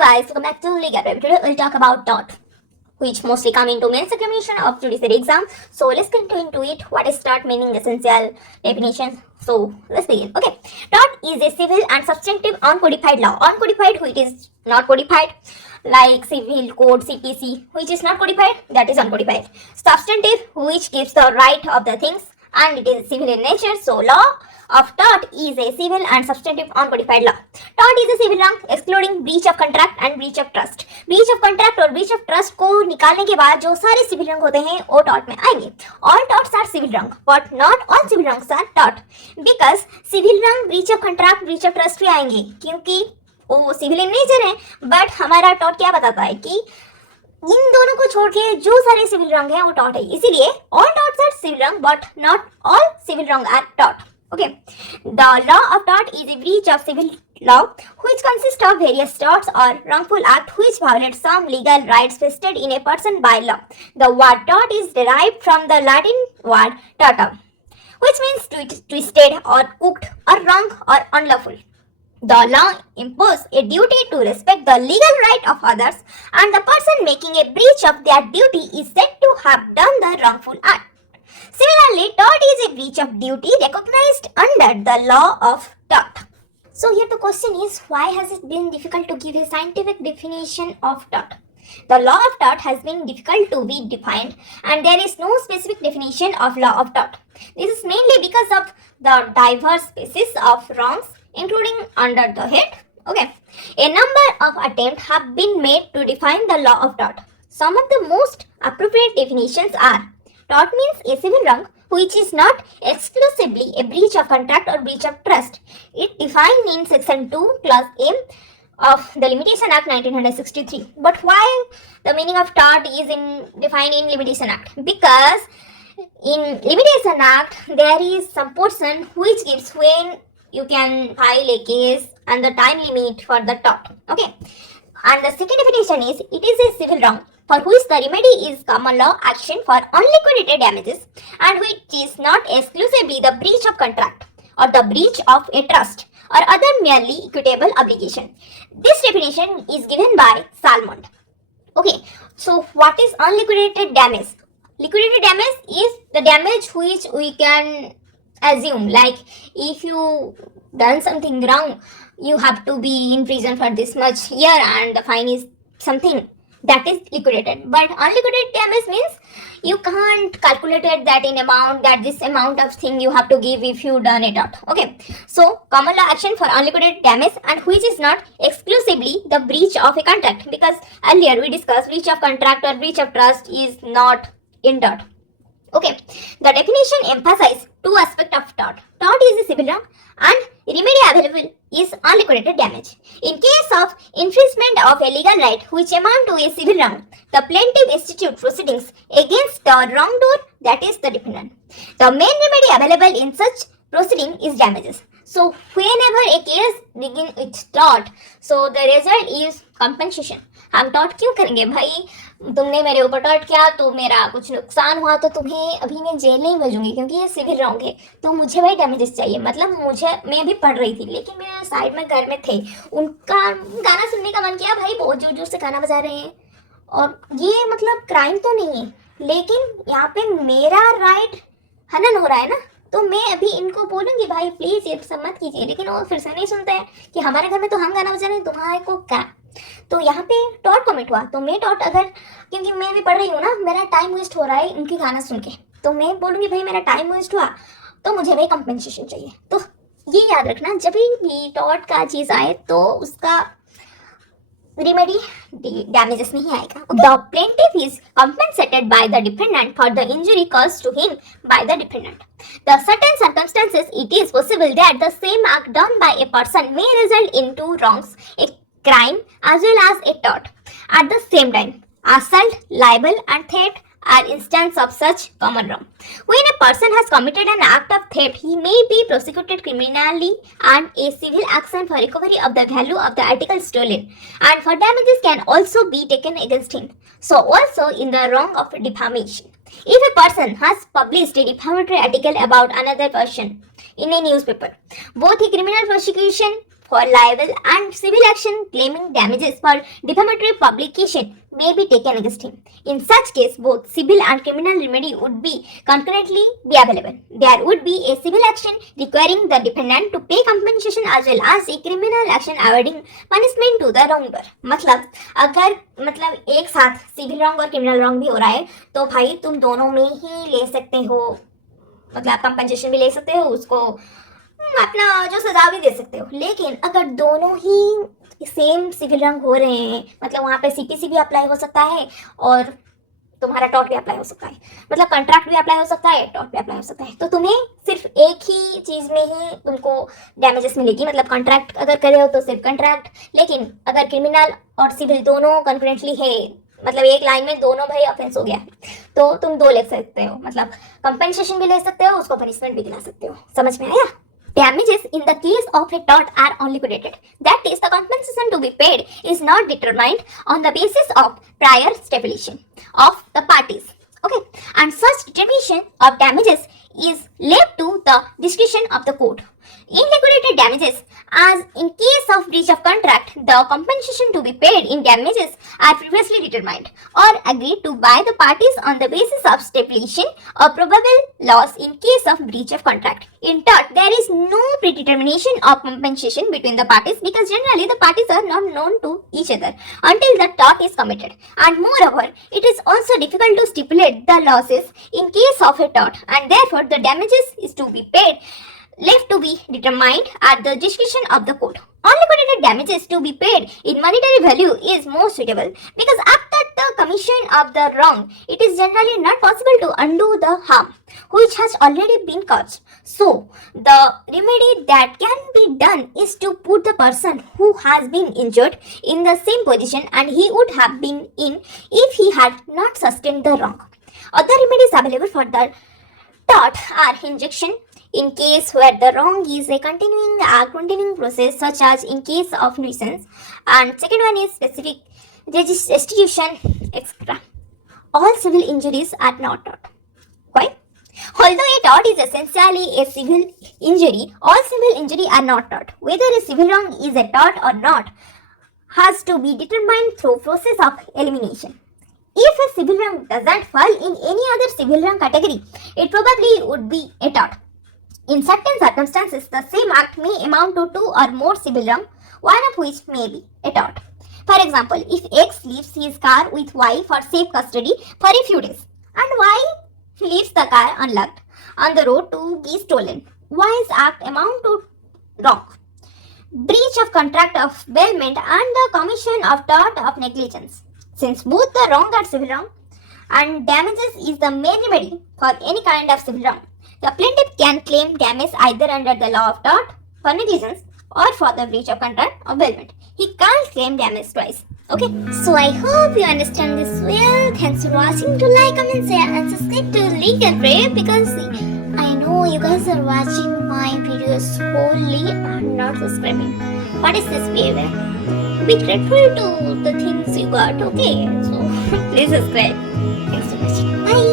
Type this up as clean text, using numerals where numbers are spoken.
guys, welcome back to Legal Review. Today we'll talk about tort, which mostly come into main examination of judiciary exam. So let's get into it. What is tort meaning, essential definition. So let's begin. Okay, tort is a civil and substantive uncodified law. Uncodified, which is not codified, like civil code CPC, which is not codified, that is uncodified. Substantive, which gives the right of the things, and it is civil in nature. So law of tort is a civil and substantive uncodified law. Tort is a civil wrong excluding breach of contract and breach of trust. breach of contract और breach of trust को निकालने के बाद जो सारे civil रंग होते हैं वो tort में आएंगे. All torts are civil wrong, but not all civil wrongs are tort, because civil wrong breach of contract breach of trust भी आएंगे क्योंकि वो सिविल इन नेचर है. बट हमारा tort क्या बताता है कि इन दोनों को छोड़ के जो सारे सिविल रंग हैं वो tort है. इसीलिए all torts are civil wrong, but not all civil wrong are tort. Okay, the law of tort is a breach of civil law which consists of various torts or wrongful act which violate some legal rights vested in a person by law. The word tort is derived from the Latin word tortum, which means twisted or cooked or wrong or unlawful. The law imposes a duty to respect the legal right of others, and the person making a breach of that duty is said to have done the wrongful act. Similarly, tort is a breach of duty recognized under the law of tort. So here the question is, why has it been difficult to give a scientific definition of tort? The law of tort has been difficult to be defined, and there is no specific definition of law of tort. This is mainly because of the diverse species of wrongs, including under the head. Okay, a number of attempts have been made to define the law of tort. Some of the most appropriate definitions are: tort means a civil wrong which is not exclusively a breach of contract or breach of trust. It defined in section 2 clause M of the Limitation Act 1963. But why the meaning of tort is defined in Limitation Act? Because in Limitation Act there is some portion which gives when you can file a case and the time limit for the tort. Okay, and the second definition is it is a civil wrong for which the remedy is common law action for unliquidated damages and which is not exclusively the breach of contract or the breach of a trust or other merely equitable obligation. This definition is given by Salmond. Okay, so what is unliquidated damage? Liquidated damage is the damage which we can assume, like if you done something wrong, you have to be in prison for this much year and the fine is something. That is liquidated. But unliquidated damage means you can't calculate it that in amount, that this amount of thing you have to give if you done it out. Okay, so common law action for unliquidated damage and which is not exclusively the breach of a contract, because earlier we discussed breach of contract or breach of trust is not in tort. Okay, the definition emphasizes two aspects of tort. Tort is a civil wrong and remedy available is unliquidated damage. In case of infringement of a legal right which amount to a civil wrong, the plaintiff institutes proceedings against the wrongdoer, that is the defendant. The main remedy available in such proceeding is damages. So whenever a case begins with tort, so the result is compensation. हम taught क्यों करेंगे भाई? तुमने मेरे ऊपर taught किया तो मेरा कुछ नुकसान हुआ तो तुम्हें अभी मैं जेल नहीं भेजूंगी क्योंकि ये सिविल रॉन्ग है, तो मुझे भाई डैमेजेस चाहिए. मतलब मैं भी पढ़ रही थी लेकिन मेरे साइड में घर में थे, उनका गाना सुनने का मन किया, भाई बहुत जोर जोर से गाना बजा रहे हैं और ये मतलब क्राइम तो नहीं है लेकिन यहाँ पे मेरा राइट हनन हो रहा है ना, तो मैं अभी इनको बोलूंगी भाई प्लीज ये सब मत कीजिए, लेकिन वो फिर से नहीं सुनते हैं कि हमारे घर में तो हम गाना बजा रहे हैं, तुम्हारे को क्या. तो यहाँ पे टॉट कमिट हुआ तो मैं टॉट अगर, क्योंकि मैं भी पढ़ रही हूँ ना, मेरा टाइम वेस्ट हो रहा है इनके गाना सुन के, तो मैं बोलूँगी भाई मेरा टाइम वेस्ट हुआ तो मुझे भाई कंपनसेशन चाहिए. तो ये याद रखना जब भी टॉट का चीज़ आए तो उसका remedy damages नहीं आएगा. The plaintiff is compensated by the defendant for the injury caused to him by the defendant. The certain circumstances it is possible that the same act done by a person may result in two wrongs, a crime as well as a tort at the same time. Assault, libel and theft are instances of such common wrong. When a person has committed an act of theft, he may be prosecuted criminally and a civil action for recovery of the value of the article stolen and for damages can also be taken against him. So also in the wrong of defamation. If a person has published a defamatory article about another person in a newspaper, both a criminal prosecution for libel and civil action claiming damages for defamatory publication may be taken against him. In such case, both civil and criminal remedy would be concurrently be available. There would be a civil action requiring the defendant to pay compensation as well as a criminal action awarding punishment to the wrongdoer. मतलब एक साथ civil wrong और criminal wrong भी हो रहा है तो भाई तुम दोनों में ही ले सकते हो, मतलब कंपनसेशन भी ले सकते हो, उसको अपना जो सजा भी दे सकते हो. लेकिन अगर दोनों ही सेम सिविल रंग हो रहे हैं, मतलब वहां पे सीपीसी भी अप्लाई हो सकता है और तुम्हारा टॉट भी अप्लाई हो सकता है, मतलब कॉन्ट्रैक्ट भी अप्लाई हो सकता है, टॉट भी अप्लाई हो सकता है, तो तुम्हें सिर्फ एक ही चीज में ही तुमको डैमेजेस मिलेगी. मतलब कॉन्ट्रैक्ट अगर कर रहे हो तो सिर्फ कॉन्ट्रैक्ट, लेकिन अगर क्रिमिनल और सिविल दोनों कंकरेंटली है, मतलब एक लाइन में दोनों भाई ऑफेंस हो गया तो तुम दो ले सकते हो, मतलब कंपेंसेशन भी ले सकते हो, उसको पनिशमेंट भी दिला सकते हो. समझ में आया? Damages in the case of a tort are unliquidated. That is, the compensation to be paid is not determined on the basis of prior stipulation of the parties. Okay, and such determination of damages is left to the discretion of the court. In liquidated damages, as in case of breach of contract, the compensation to be paid in damages are previously determined or agreed to by the parties on the basis of stipulation or probable loss in case of breach of contract. In tort, there is no predetermination of compensation between the parties because generally the parties are not known to each other until the tort is committed. And moreover, it is also difficult to stipulate the losses in case of a tort, and therefore the damages is to be paid left to be determined at the discretion of the court. Unliquidated damages to be paid in monetary value is more suitable because after the commission of the wrong, it is generally not possible to undo the harm which has already been caused. So, the remedy that can be done is to put the person who has been injured in the same position and he would have been in if he had not sustained the wrong. Other remedies available for the tort are injunction in case where the wrong is a continuing process, such as in case of nuisance, and second one is specific restitution, etc. All civil injuries are not tort. Why? Although a tort is essentially a civil injury, all civil injury are not tort. Whether a civil wrong is a tort or not has to be determined through process of elimination. If a civil wrong doesn't fall in any other civil wrong category, it probably would be a tort. In certain circumstances, the same act may amount to two or more civil wrongs, one of which may be a tort. For example, if X leaves his car with Y for safe custody for a few days, and Y leaves the car unlocked on the road to be stolen, Y's act amount to wrong, breach of contract of bailment, and the commission of tort of negligence. Since both the wrong are civil wrong, and damages is the main remedy for any kind of civil wrong, the plaintiff can claim damage either under the law of tort for negligence or for the breach of contract or bailment. He can't claim damage twice. Okay, so I hope you understand this well. Thanks for watching. To like, comment, share, and subscribe to Legal Brave because I know you guys are watching my videos wholly and not subscribing. What is this behavior? Be grateful to the things you got. Okay, so please subscribe. Thanks for watching. Bye.